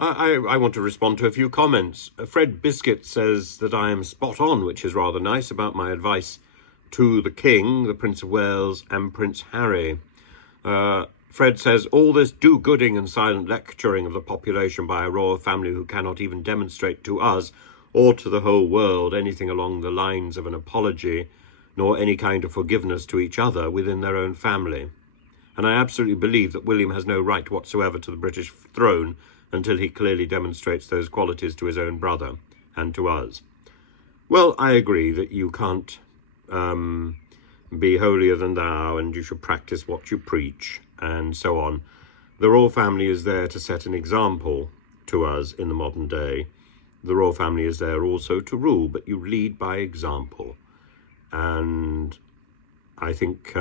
I want to respond to a few comments. Fred Biscuit says that I am spot on, which is rather nice, about my advice to the King, the Prince of Wales, and Prince Harry. Fred says, all this do-gooding and silent lecturing of the population by a royal family who cannot even demonstrate to us or to the whole world anything along the lines of an apology, nor any kind of forgiveness to each other within their own family. And I absolutely believe that William has no right whatsoever to the British throne until he clearly demonstrates those qualities to his own brother and to us. Well, I agree that you can't be holier than thou, and you should practice what you preach, and so on. The royal family is there to set an example to us in the modern day. The royal family is there also to rule, but you lead by example. And I think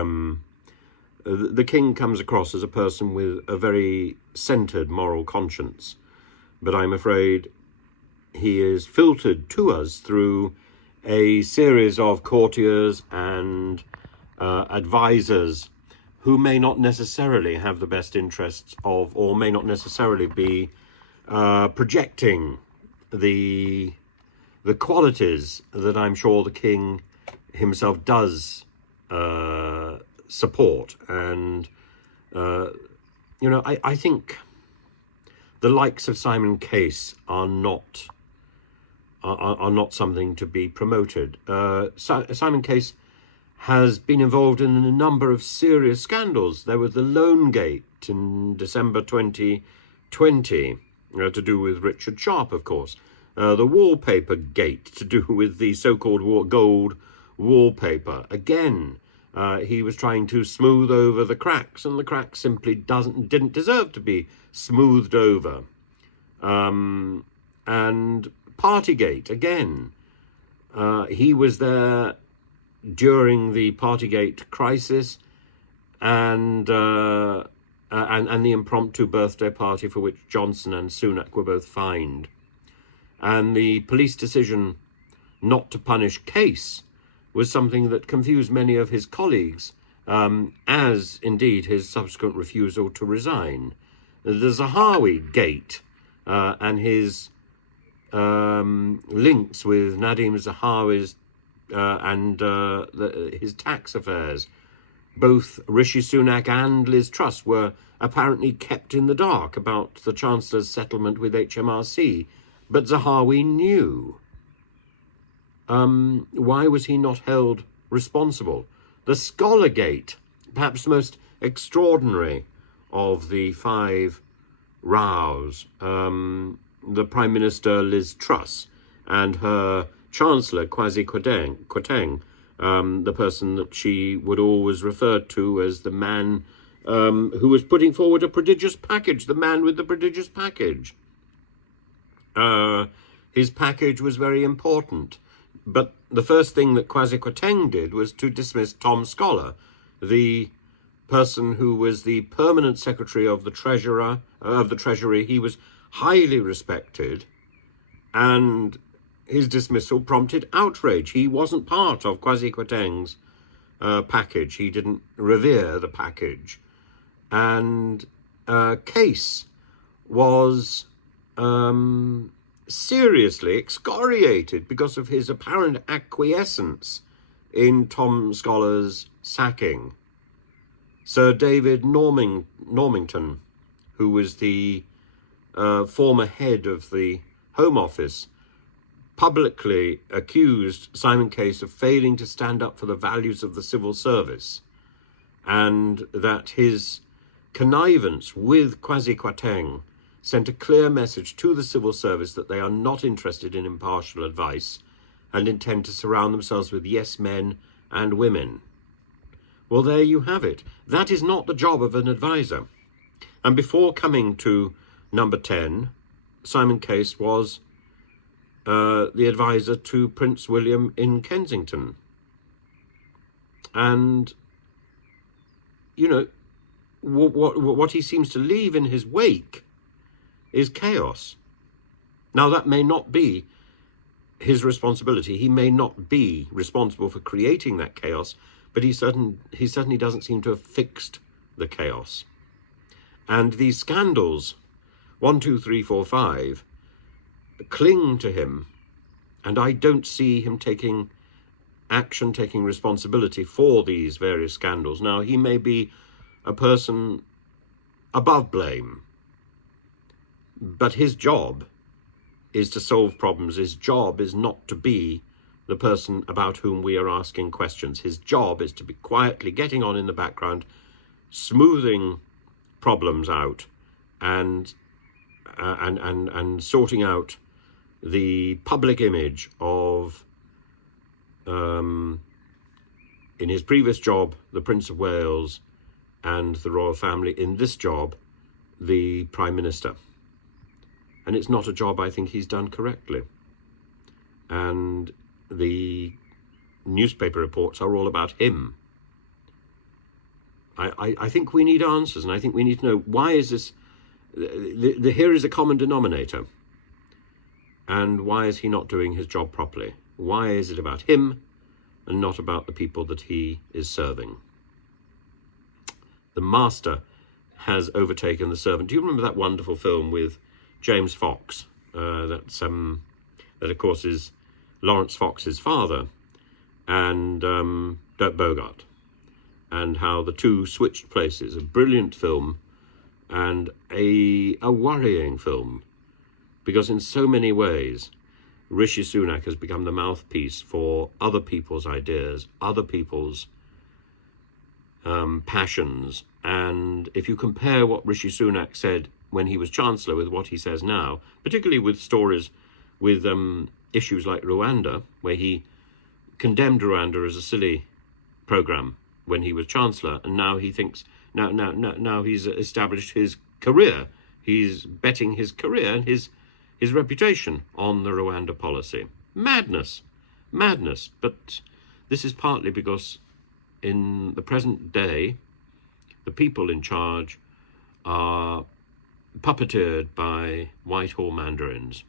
the King comes across as a person with a very centred moral conscience, but I'm afraid he is filtered to us through a series of courtiers and advisors who may not necessarily have the best interests of, or may not necessarily be projecting the qualities that I'm sure the King himself does support. And I think the likes of Simon Case are not something to be promoted. Simon Case has been involved in a number of serious scandals. There was the Loan Gate in December 2020, to do with Richard Sharp, of course. The Wallpaper Gate, to do with the so-called gold wallpaper. Again, he was trying to smooth over the cracks, and the cracks simply didn't deserve to be smoothed over. And Partygate, again, he was there during the Partygate crisis and the impromptu birthday party for which Johnson and Sunak were both fined. And the police decision not to punish Case was something that confused many of his colleagues, as indeed his subsequent refusal to resign. The Zahawi Gate and his links with Nadim Zahawi's and his tax affairs. Both Rishi Sunak and Liz Truss were apparently kept in the dark about the Chancellor's settlement with HMRC, but Zahawi knew. Why was he not held responsible? The Scholargate, perhaps the most extraordinary of the 5 rows. The Prime Minister Liz Truss and her Chancellor Kwasi Kwarteng, the person that she would always refer to as the man who was putting forward a prodigious package, the man with the prodigious package. His package was very important, but the first thing that Kwasi Kwarteng did was to dismiss Tom Scholar, the person who was the permanent secretary of the Treasury. He was highly respected, and his dismissal prompted outrage. He wasn't part of Kwasi Kwarteng's package. He didn't revere the package. And Case was seriously excoriated because of his apparent acquiescence in Tom Scholar's sacking. Sir David Normington, who was the former head of the Home Office, publicly accused Simon Case of failing to stand up for the values of the civil service, and that his connivance with Kwasi Kwarteng sent a clear message to the civil service that they are not interested in impartial advice and intend to surround themselves with yes men and women. Well, there you have it. That is not the job of an advisor. And before coming to number 10, Simon Case was the advisor to Prince William in Kensington. And, you know, what he seems to leave in his wake is chaos. Now, that may not be his responsibility. He may not be responsible for creating that chaos, but he certainly doesn't seem to have fixed the chaos. And these scandals 1, 2, 3, 4, 5 cling to him, and I don't see him taking action, taking responsibility for these various scandals. Now, he may be a person above blame, but his job is to solve problems. His job is not to be the person about whom we are asking questions. His job is to be quietly getting on in the background, smoothing problems out, and sorting out the public image of, in his previous job, the Prince of Wales and the royal family; in this job, the Prime Minister. And it's not a job I think he's done correctly. And the newspaper reports are all about him. I think we need answers, and I think we need to know, why is this, here is a common denominator, and why is he not doing his job properly? Why is it about him and not about the people that he is serving? The master has overtaken the servant. Do you remember that wonderful film with James Fox? That of course is Lawrence Fox's father, and Dirk Bogarde, and how the two switched places. A brilliant film, and a worrying film, because in so many ways Rishi Sunak has become the mouthpiece for other people's ideas, other people's passions. And if you compare what Rishi Sunak said when he was Chancellor with what he says now, particularly with stories with issues like Rwanda, where he condemned Rwanda as a silly program when he was Chancellor, and now he thinks, now he's established his career. He's betting his career and his reputation on the Rwanda policy. Madness. But this is partly because in the present day, the people in charge are puppeteered by Whitehall mandarins,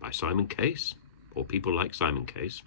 by Simon Case, or people like Simon Case,